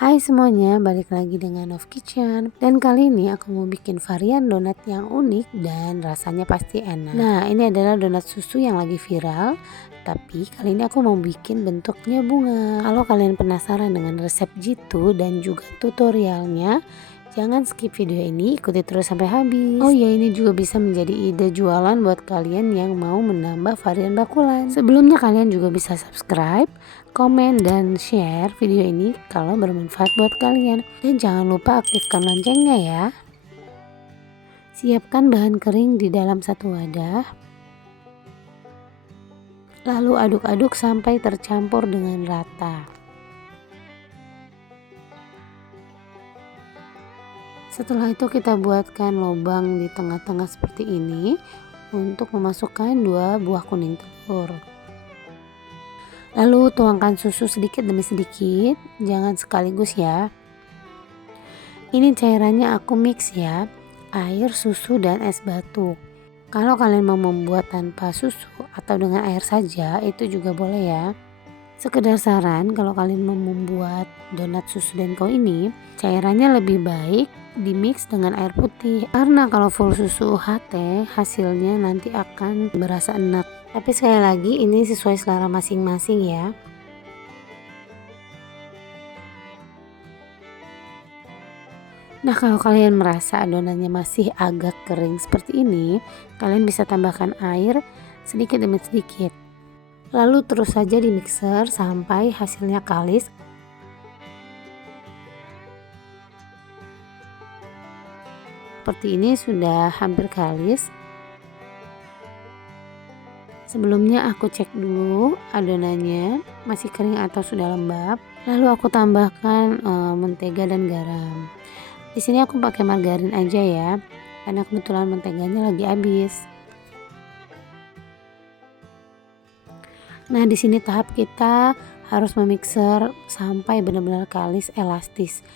Hai semuanya, balik lagi dengan Nov Kitchen. Dan kali ini aku mau bikin varian donat yang unik dan rasanya pasti enak. Nah, ini adalah donat susu yang lagi viral. Tapi kali ini aku mau bikin bentuknya bunga. Kalau kalian penasaran dengan resep jitu dan juga tutorialnya, jangan skip video ini, ikuti terus sampai habis. Oh ya, ini juga bisa menjadi ide jualan buat kalian yang mau menambah varian bakulan. Sebelumnya kalian juga bisa subscribe, komen, dan share video ini kalau bermanfaat buat kalian. Dan jangan lupa aktifkan loncengnya ya. Siapkan bahan kering di dalam satu wadah. Lalu aduk-aduk sampai tercampur dengan rata. Setelah itu kita buatkan lubang di tengah-tengah seperti ini untuk memasukkan 2 buah kuning telur. Lalu tuangkan susu sedikit demi sedikit, jangan sekaligus ya. Ini cairannya aku mix ya, air, susu, dan es batu. Kalau kalian mau membuat tanpa susu atau dengan air saja itu juga boleh ya. Sekedar saran, kalau kalian mau membuat donat susu denko ini, cairannya lebih baik di mix dengan air putih. Karena kalau full susu UHT, hasilnya nanti akan berasa enak. Tapi sekali lagi ini sesuai selera masing-masing ya. Nah, kalau kalian merasa adonannya masih agak kering seperti ini, kalian bisa tambahkan air sedikit demi sedikit. Lalu terus saja di mixer sampai hasilnya kalis. Seperti ini sudah hampir kalis. Sebelumnya aku cek dulu adonannya masih kering atau sudah lembab. Lalu aku tambahkan mentega dan garam. Di sini aku pakai margarin aja ya, karena kebetulan menteganya lagi habis. Nah, di sini tahap kita harus memixer sampai benar-benar kalis elastis.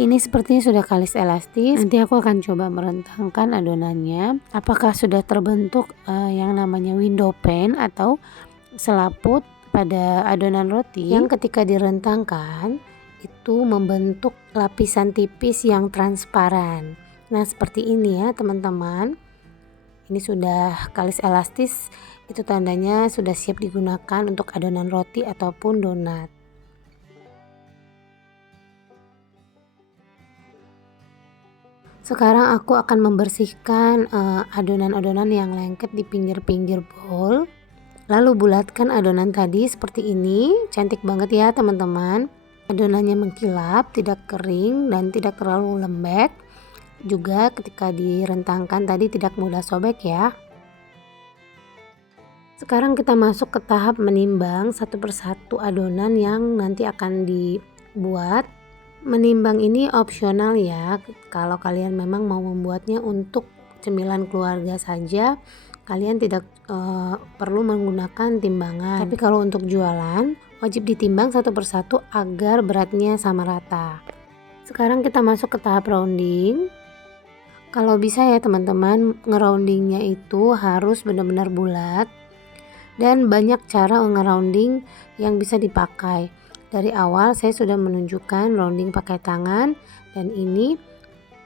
Ini sepertinya sudah kalis elastis. Nanti aku akan coba merentangkan adonannya. Apakah sudah terbentuk yang namanya window pane atau selaput pada adonan roti yang ketika direntangkan itu membentuk lapisan tipis yang transparan. Nah, seperti ini ya teman-teman. Ini sudah kalis elastis, itu tandanya sudah siap digunakan untuk adonan roti ataupun donat. Sekarang aku akan membersihkan adonan-adonan yang lengket di pinggir-pinggir bowl. Lalu bulatkan adonan tadi seperti ini. Cantik banget ya teman-teman. Adonannya mengkilap, tidak kering dan tidak terlalu lembek. Juga ketika direntangkan tadi tidak mudah sobek ya. Sekarang kita masuk ke tahap menimbang satu persatu adonan yang nanti akan dibuat. Menimbang ini opsional ya. Kalau kalian memang mau membuatnya untuk cemilan keluarga saja, kalian tidak perlu menggunakan timbangan. Tapi kalau untuk jualan, wajib ditimbang satu persatu agar beratnya sama rata. Sekarang kita masuk ke tahap rounding. Kalau bisa ya teman-teman, ngeroundingnya itu harus benar-benar bulat. Dan banyak cara ngerounding yang bisa dipakai. Dari awal saya sudah menunjukkan rounding pakai tangan. Dan ini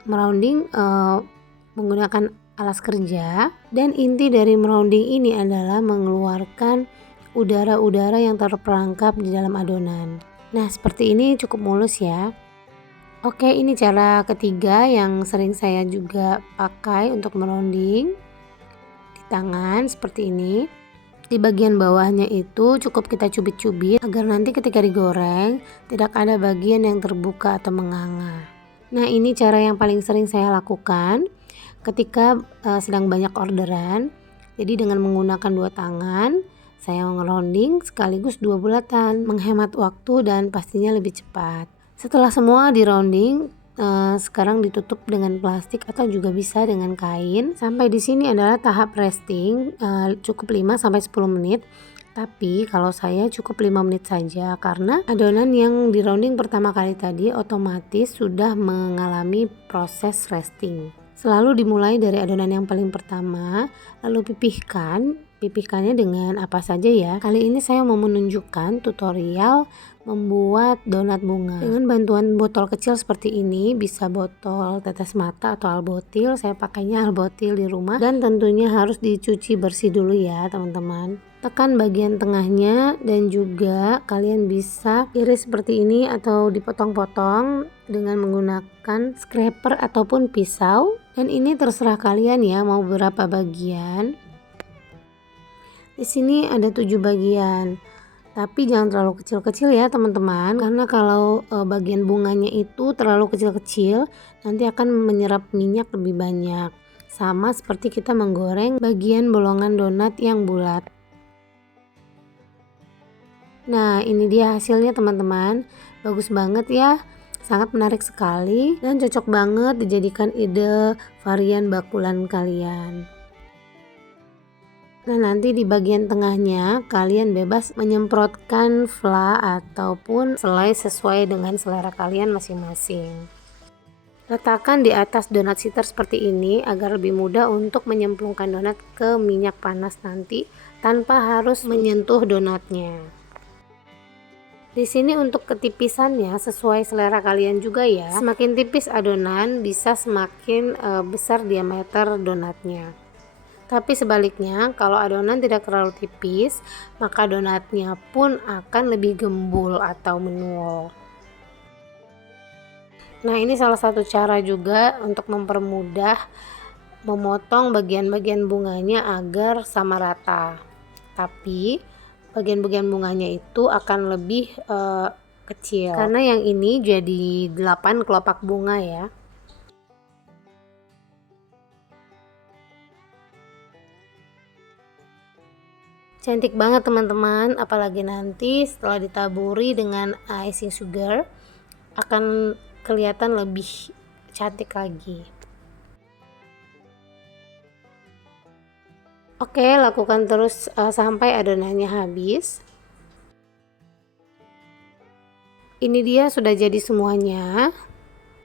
merounding menggunakan alas kerja. Dan inti dari merounding ini adalah mengeluarkan udara-udara yang terperangkap di dalam adonan. Nah, seperti ini cukup mulus ya. Oke, ini cara ketiga yang sering saya juga pakai untuk merounding di tangan seperti ini. Di bagian bawahnya itu cukup kita cubit-cubit agar nanti ketika digoreng tidak ada bagian yang terbuka atau menganga. Nah, ini cara yang paling sering saya lakukan ketika sedang banyak orderan. Jadi dengan menggunakan 2 tangan saya ngerounding sekaligus 2 bulatan, menghemat waktu dan pastinya lebih cepat. Setelah semua di rounding, sekarang ditutup dengan plastik atau juga bisa dengan kain. Sampai di sini adalah tahap resting, cukup 5 sampai 10 menit. Tapi kalau saya cukup 5 menit saja karena adonan yang di rounding pertama kali tadi otomatis sudah mengalami proses resting. Selalu dimulai dari adonan yang paling pertama, lalu pipihkan pipihkannya dengan apa saja ya. Kali ini saya mau menunjukkan tutorial membuat donat bunga dengan bantuan botol kecil seperti ini. Bisa botol tetes mata atau albotil, saya pakainya albotil di rumah, dan tentunya harus dicuci bersih dulu ya teman-teman. Tekan bagian tengahnya dan juga kalian bisa iris seperti ini atau dipotong-potong dengan menggunakan scraper ataupun pisau, dan ini terserah kalian ya mau berapa bagian. Di sini ada 7 bagian. Tapi jangan terlalu kecil-kecil ya teman-teman, karena kalau bagian bunganya itu terlalu kecil-kecil nanti akan menyerap minyak lebih banyak. Sama seperti kita menggoreng bagian bolongan donat yang bulat. Nah, ini dia hasilnya teman-teman. Bagus banget ya. Sangat menarik sekali dan cocok banget dijadikan ide varian bakulan kalian. Nah, nanti di bagian tengahnya kalian bebas menyemprotkan fla ataupun selai sesuai dengan selera kalian masing-masing. Letakkan di atas donat seater seperti ini agar lebih mudah untuk menyemplungkan donat ke minyak panas nanti tanpa harus menyentuh donatnya. Di sini untuk ketipisannya sesuai selera kalian juga ya. Semakin tipis adonan bisa semakin besar diameter donatnya. Tapi sebaliknya, kalau adonan tidak terlalu tipis, maka donatnya pun akan lebih gembul atau menul. Nah, ini salah satu cara juga untuk mempermudah memotong bagian-bagian bunganya agar sama rata. Tapi bagian-bagian bunganya itu akan lebih kecil, karena yang ini jadi 8 kelopak bunga ya. Cantik banget teman-teman, apalagi nanti setelah ditaburi dengan icing sugar akan kelihatan lebih cantik lagi. Oke, lakukan terus sampai adonannya habis. Ini dia sudah jadi semuanya.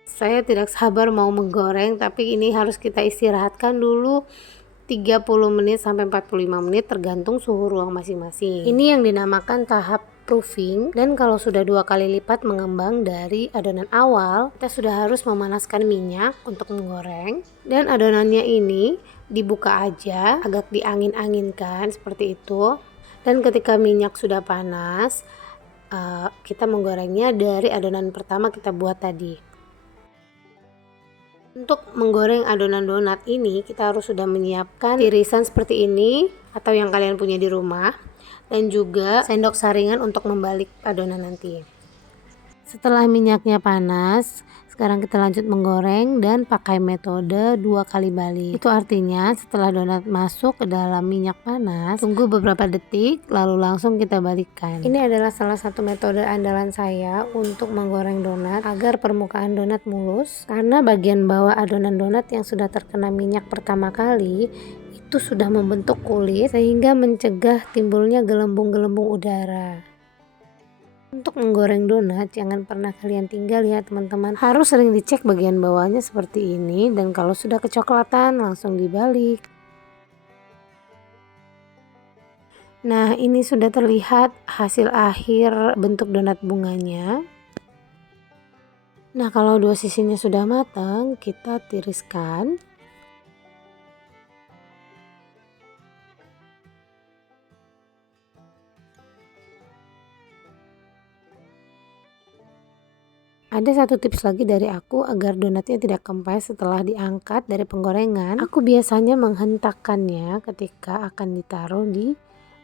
Saya tidak sabar mau menggoreng, tapi ini harus kita istirahatkan dulu 30 menit sampai 45 menit tergantung suhu ruang masing-masing. Ini yang dinamakan tahap proofing, dan kalau sudah 2 kali lipat mengembang dari adonan awal, kita sudah harus memanaskan minyak untuk menggoreng. Dan adonannya ini dibuka aja, agak diangin-anginkan seperti itu. Dan ketika minyak sudah panas, kita menggorengnya dari adonan pertama kita buat tadi. Untuk menggoreng adonan donat ini kita harus sudah menyiapkan tirisan seperti ini atau yang kalian punya di rumah, dan juga sendok saringan untuk membalik adonan nanti. Setelah minyaknya panas, sekarang kita lanjut menggoreng dan pakai metode 2 kali balik. Itu artinya setelah donat masuk ke dalam minyak panas, tunggu beberapa detik lalu langsung kita balikkan. Ini adalah salah satu metode andalan saya untuk menggoreng donat agar permukaan donat mulus, karena bagian bawah adonan donat yang sudah terkena minyak pertama kali itu sudah membentuk kulit sehingga mencegah timbulnya gelembung-gelembung udara. Untuk menggoreng donat jangan pernah kalian tinggal ya teman-teman, harus sering dicek bagian bawahnya seperti ini, dan kalau sudah kecoklatan langsung dibalik. Nah, ini sudah terlihat hasil akhir bentuk donat bunganya. Nah, kalau dua sisinya sudah matang, kita tiriskan. Ada satu tips lagi dari aku agar donatnya tidak kempes setelah diangkat dari penggorengan. Aku biasanya menghentakkannya ketika akan ditaruh di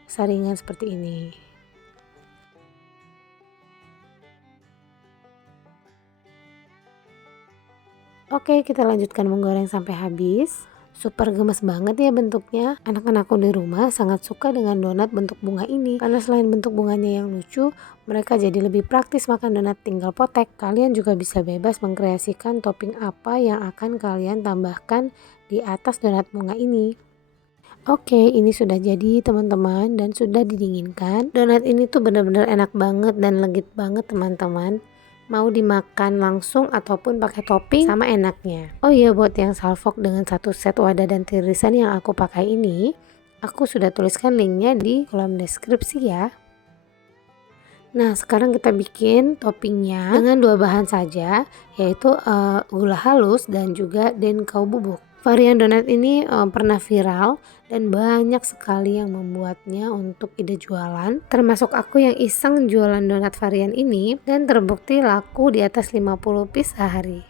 saringan seperti ini. Oke, kita lanjutkan menggoreng sampai habis. Super gemes banget ya bentuknya. Anak-anakku di rumah sangat suka dengan donat bentuk bunga ini, karena selain bentuk bunganya yang lucu, mereka jadi lebih praktis makan donat tinggal potek. Kalian juga bisa bebas mengkreasikan topping apa yang akan kalian tambahkan di atas donat bunga ini. Oke, ini sudah jadi teman-teman dan sudah didinginkan. Donat ini tuh benar-benar enak banget dan legit banget teman-teman. Mau dimakan langsung ataupun pakai topping sama enaknya. Oh iya, buat yang salfok dengan satu set wadah dan tirisan yang aku pakai ini, Aku sudah tuliskan linknya di kolom deskripsi ya. Nah, sekarang kita bikin toppingnya dengan 2 bahan saja, yaitu gula halus dan juga denkau bubuk. Varian donat ini pernah viral dan banyak sekali yang membuatnya untuk ide jualan, termasuk aku yang iseng jualan donat varian ini dan terbukti laku di atas 50 piece sehari.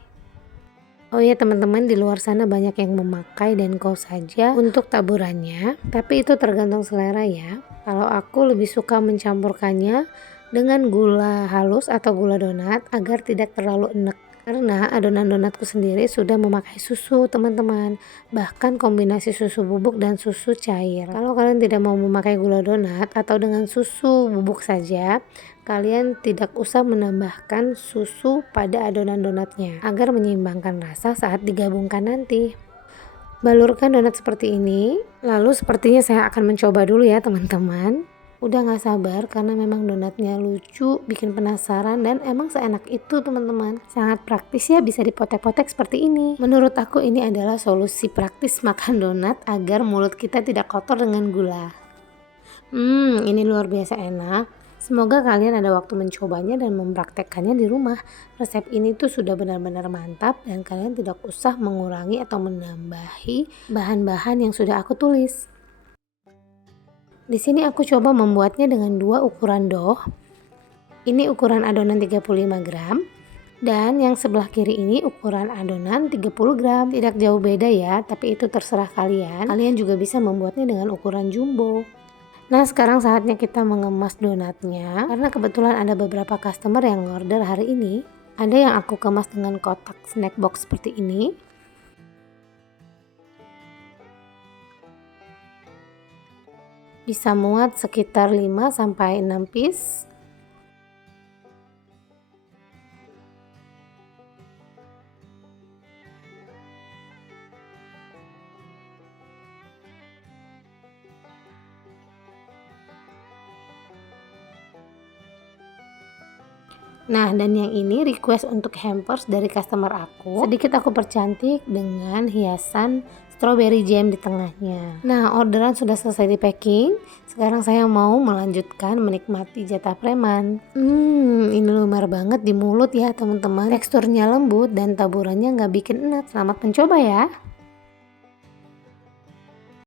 Oh ya teman-teman, di luar sana banyak yang memakai denkau saja untuk taburannya, tapi itu tergantung selera ya. Kalau aku lebih suka mencampurkannya dengan gula halus atau gula donat agar tidak terlalu enek. Karena adonan donatku sendiri sudah memakai susu teman-teman, bahkan kombinasi susu bubuk dan susu cair. Kalau kalian tidak mau memakai gula donat atau dengan susu bubuk saja, kalian tidak usah menambahkan susu pada adonan donatnya agar menyeimbangkan rasa saat digabungkan nanti. Balurkan donat seperti ini, lalu sepertinya saya akan mencoba dulu ya teman-teman. Udah gak sabar karena memang donatnya lucu, bikin penasaran dan emang seenak itu teman-teman. Sangat praktis ya, bisa dipotek-potek seperti ini. Menurut aku ini adalah solusi praktis makan donat agar mulut kita tidak kotor dengan gula. Ini luar biasa enak. Semoga kalian ada waktu mencobanya dan mempraktekkannya di rumah. Resep ini tuh sudah benar-benar mantap dan kalian tidak usah mengurangi atau menambahi bahan-bahan yang sudah aku tulis. Di sini aku coba membuatnya dengan 2 ukuran dough. Ini ukuran adonan 35 gram. Dan yang sebelah kiri ini ukuran adonan 30 gram. Tidak jauh beda ya, tapi itu terserah kalian. Kalian juga bisa membuatnya dengan ukuran jumbo. Nah, sekarang saatnya kita mengemas donatnya. Karena kebetulan ada beberapa customer yang order hari ini. Ada yang aku kemas dengan kotak snack box seperti ini. Bisa muat sekitar 5-6 piece. Nah, dan yang ini request untuk hampers dari customer aku. Sedikit aku percantik dengan hiasan strawberry jam di tengahnya. Nah, orderan sudah selesai di packing. Sekarang saya mau melanjutkan menikmati jatah preman. Ini lumer banget di mulut ya teman-teman. Teksturnya lembut dan taburannya nggak bikin enak. Selamat mencoba ya.